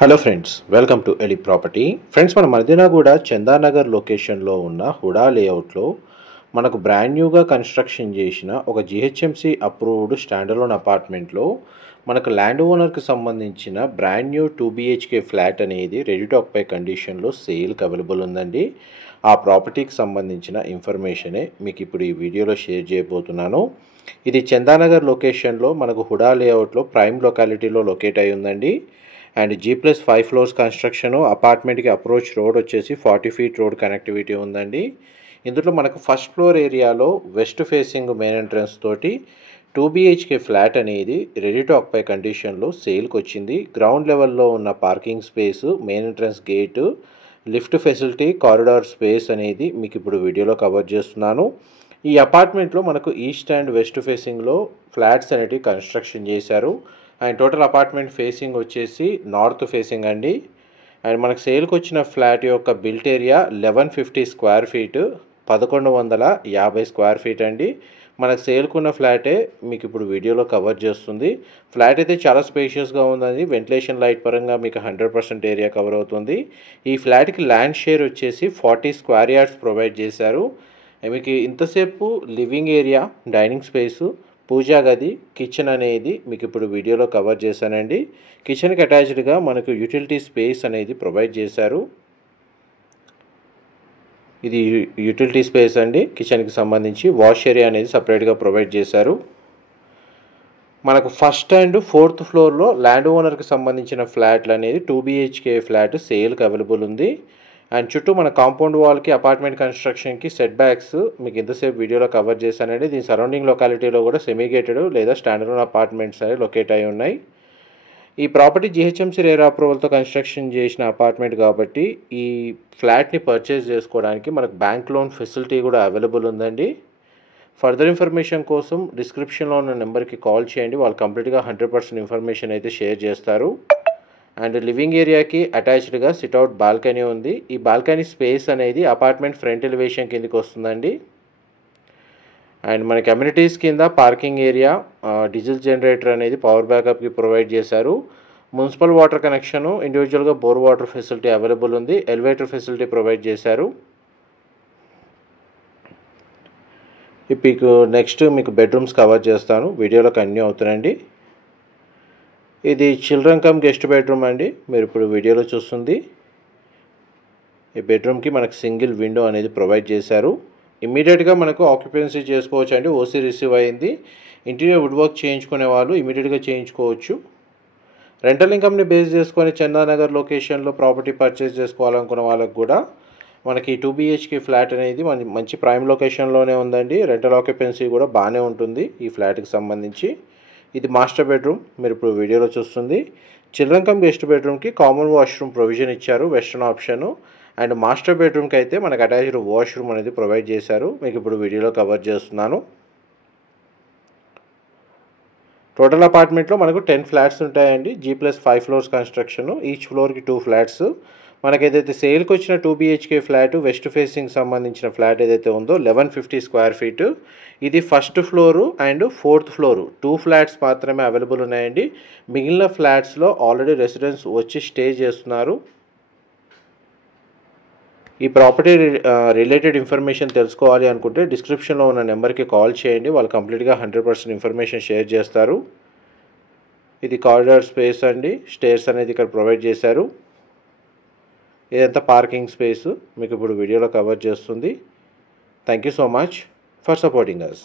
Hello friends, welcome to Eli property. Friends, మన మదీనాగూడ చందానగర్ లొకేషన్లో ఉన్న హుడా లేఅవుట్లో మనకు బ్రాండ్ న్యూగా కన్స్ట్రక్షన్ చేసిన ఒక జిహెచ్ఎంసి అప్రూవ్డ్ స్టాండర్లోన్ అపార్ట్మెంట్లో మనకు ల్యాండ్ ఓనర్కి సంబంధించిన బ్రాండ్ న్యూ 2 BHK ఫ్లాట్ అనేది రెడీ టు ఆక్యుపై కండిషన్లో సేల్కి అవైలబుల్ ఉందండి. ఆ ప్రాపర్టీకి సంబంధించిన ఇన్ఫర్మేషనే మీకు ఇప్పుడు ఈ వీడియోలో షేర్ చేయబోతున్నాను. ఇది చందానగర్ లొకేషన్లో మనకు హుడా లేఅవుట్లో ప్రైమ్ లొకాలిటీలో లొకేట్ అయి ఉందండి. అండ్ G+5 ఫ్లోర్స్ కన్స్ట్రక్షన్, అపార్ట్మెంట్కి అప్రోచ్ రోడ్ వచ్చేసి 40 ఫీట్ రోడ్ కనెక్టివిటీ ఉందండి. ఇందులో మనకు ఫస్ట్ ఫ్లోర్ ఏరియాలో వెస్ట్ ఫేసింగ్ మెయిన్ ఎంట్రన్స్ తోటి 2 BHK ఫ్లాట్ అనేది రెడీ టు ఆక్యుపై కండిషన్లో సేల్కి వచ్చింది. గ్రౌండ్ లెవెల్లో ఉన్న parking space, main entrance gate, lift facility, corridor space అనేది మీకు ఇప్పుడు వీడియోలో కవర్ చేస్తున్నాను. ఈ అపార్ట్మెంట్లో మనకు ఈస్ట్ అండ్ వెస్ట్ ఫేసింగ్లో ఫ్లాట్స్ అనేటివి కన్స్ట్రక్షన్ చేశారు. అండ్ టోటల్ అపార్ట్మెంట్ ఫేసింగ్ వచ్చేసి నార్త్ ఫేసింగ్ అండి. అండ్ మనకు సేల్కి వచ్చిన ఫ్లాట్ యొక్క built area 1150 square feet, 1150 square feet అండి. మనకు సేల్కున్న ఫ్లాటే మీకు ఇప్పుడు వీడియోలో కవర్ చేస్తుంది. ఫ్లాట్ అయితే చాలా స్పేషియస్గా ఉందండి. వెంటిలేషన్ లైట్ పరంగా మీకు 100% ఏరియా కవర్ అవుతుంది. ఈ ఫ్లాట్కి ల్యాండ్ షేర్ వచ్చేసి 40 స్క్వేర్ యార్డ్స్ ప్రొవైడ్ చేశారు. మీకు ఇంతసేపు లివింగ్ ఏరియా, డైనింగ్ స్పేసు, పూజా గది, కిచెన్ అనేది మీకు ఇప్పుడు వీడియోలో కవర్ చేశానండి. కిచెన్కి అటాచ్డ్గా మనకు యూటిలిటీ స్పేస్ అనేది ప్రొవైడ్ చేశారు. ఇది యూటిలిటీ స్పేస్ అండి. కిచెన్కి సంబంధించి వాష్ ఏరియా అనేది సపరేట్గా ప్రొవైడ్ చేశారు. మనకు ఫస్ట్ అండ్ ఫోర్త్ ఫ్లోర్లో ల్యాండ్ ఓనర్కి సంబంధించిన ఫ్లాట్లు అనేది 2 BHK ఫ్లాట్ సేల్కి అవైలబుల్ ఉంది. అండ్ చుట్టూ మన కాంపౌండ్ వాల్కి, అపార్ట్మెంట్ కన్స్ట్రక్షన్కి సెట్ బ్యాక్స్ మీకు ఎంతసేపు వీడియోలో కవర్ చేశానండి. దీని సరౌండింగ్ లొకాలిటీలో కూడా సెమీగేటెడ్ లేదా స్టాండర్డ్ అపార్ట్మెంట్స్ అనేవి లొకేట్ అయి ఉన్నాయి. ఈ ప్రాపర్టీ జిహెచ్ఎంసీ రేరా అప్రూవల్తో కన్స్ట్రక్షన్ చేసిన అపార్ట్మెంట్ కాబట్టి ఈ ఫ్లాట్ని పర్చేస్ చేసుకోవడానికి మనకు బ్యాంక్ లోన్ ఫెసిలిటీ కూడా అవైలబుల్ ఉందండి. ఫర్దర్ ఇన్ఫర్మేషన్ కోసం డిస్క్రిప్షన్లో ఉన్న నెంబర్కి కాల్ చేయండి. వాళ్ళు కంప్లీట్గా 100% ఇన్ఫర్మేషన్ అయితే షేర్ చేస్తారు. అండ్ లివింగ్ ఏరియాకి అటాచ్డ్గా సిట్అవుట్ బాల్కనీ ఉంది. ఈ బాల్కనీ స్పేస్ అనేది అపార్ట్మెంట్ ఫ్రంట్ ఎలివేషన్ కిందకి వస్తుందండి. అండ్ మనకి అమ్యూనిటీస్ కింద పార్కింగ్ ఏరియా, డీజిల్ జనరేటర్ అనేది పవర్ బ్యాకప్కి ప్రొవైడ్ చేశారు. మున్సిపల్ వాటర్ కనెక్షను, ఇండివిజువల్గా బోర్ వాటర్ ఫెసిలిటీ అవైలబుల్ ఉంది. ఎలివేటర్ ఫెసిలిటీ ప్రొవైడ్ చేశారు. ఇప్పుడు నెక్స్ట్ మీకు బెడ్రూమ్స్ కవర్ చేస్తాను. వీడియోలో కంటిన్యూ అవుతానండి. ఇది చిల్డ్రన్ కమ్ గెస్ట్ బెడ్రూమ్ అండి. మీరు ఇప్పుడు వీడియోలో చూస్తుంది. ఈ బెడ్రూమ్కి మనకు సింగిల్ విండో అనేది ప్రొవైడ్ చేశారు. ఇమీడియట్గా మనకు ఆక్యుపెన్సీ చేసుకోవచ్చు అండి. ఓసీ రిసీవ్ అయింది. ఇంటీరియర్ వుడ్ వర్క్ చేయించుకునే వాళ్ళు ఇమీడియట్గా చేయించుకోవచ్చు. రెంటల్ ఇన్కమ్ని బేస్ చేసుకొని చందానగర్ లొకేషన్లో ప్రాపర్టీ పర్చేస్ చేసుకోవాలనుకున్న వాళ్ళకు కూడా మనకి 2 BHK ఫ్లాట్ అనేది మంచి ప్రైమ్ లొకేషన్లోనే ఉందండి. రెంటల్ ఆక్యుపెన్సీ కూడా బాగానే ఉంటుంది ఈ ఫ్లాట్కి సంబంధించి. ఇది మాస్టర్ బెడ్రూమ్, మీరు ఇప్పుడు వీడియోలో చూస్తుంది. చిల్డ్రన్ కమ్ గెస్ట్ బెడ్రూమ్కి కామన్ వాష్రూమ్ ప్రొవిజన్ ఇచ్చారు, వెస్ట్రన్ ఆప్షను. అండ్ మాస్టర్ బెడ్రూమ్కి అయితే మనకు అటాచ్డ్ వాష్రూమ్ అనేది ప్రొవైడ్ చేశారు. మీకు ఇప్పుడు వీడియోలో కవర్ చేస్తున్నాను. టోటల్ అపార్ట్మెంట్లో మనకు 10 ఫ్లాట్స్ ఉంటాయండి. G+5 ఫ్లోర్స్ కన్స్ట్రక్షన్, ఈచ్ ఫ్లోర్కి 2 ఫ్లాట్స్. మనకేదైతే సేల్కి వచ్చిన 2 BHK ఫ్లాట్ వెస్ట్ ఫేసింగ్ సంబంధించిన ఫ్లాట్ ఏదైతే ఉందో 1150 స్క్వేర్ ఫీట్, ఇది first floor and fourth floor 2 flats మాత్రమే అవైలబుల్ ఉన్నాయండి. మిగిలిన ఫ్లాట్స్లో ఆల్రెడీ రెసిడెంట్స్ వచ్చి స్టే చేస్తున్నారు. ఈ ప్రాపర్టీ రిలేటెడ్ ఇన్ఫర్మేషన్ తెలుసుకోవాలి అనుకుంటే డిస్క్రిప్షన్లో ఉన్న నెంబర్కి కాల్ చేయండి. వాళ్ళు కంప్లీట్గా 100% ఇన్ఫర్మేషన్ షేర్ చేస్తారు. ఇది కారిడార్ స్పేస్ అండి. స్టేర్స్ అనేది ఇక్కడ ప్రొవైడ్ చేశారు. ఇదంతా పార్కింగ్ స్పేస్ మీకు ఇప్పుడు వీడియోలో కవర్ చేస్తుంది. Thank you so much for supporting us.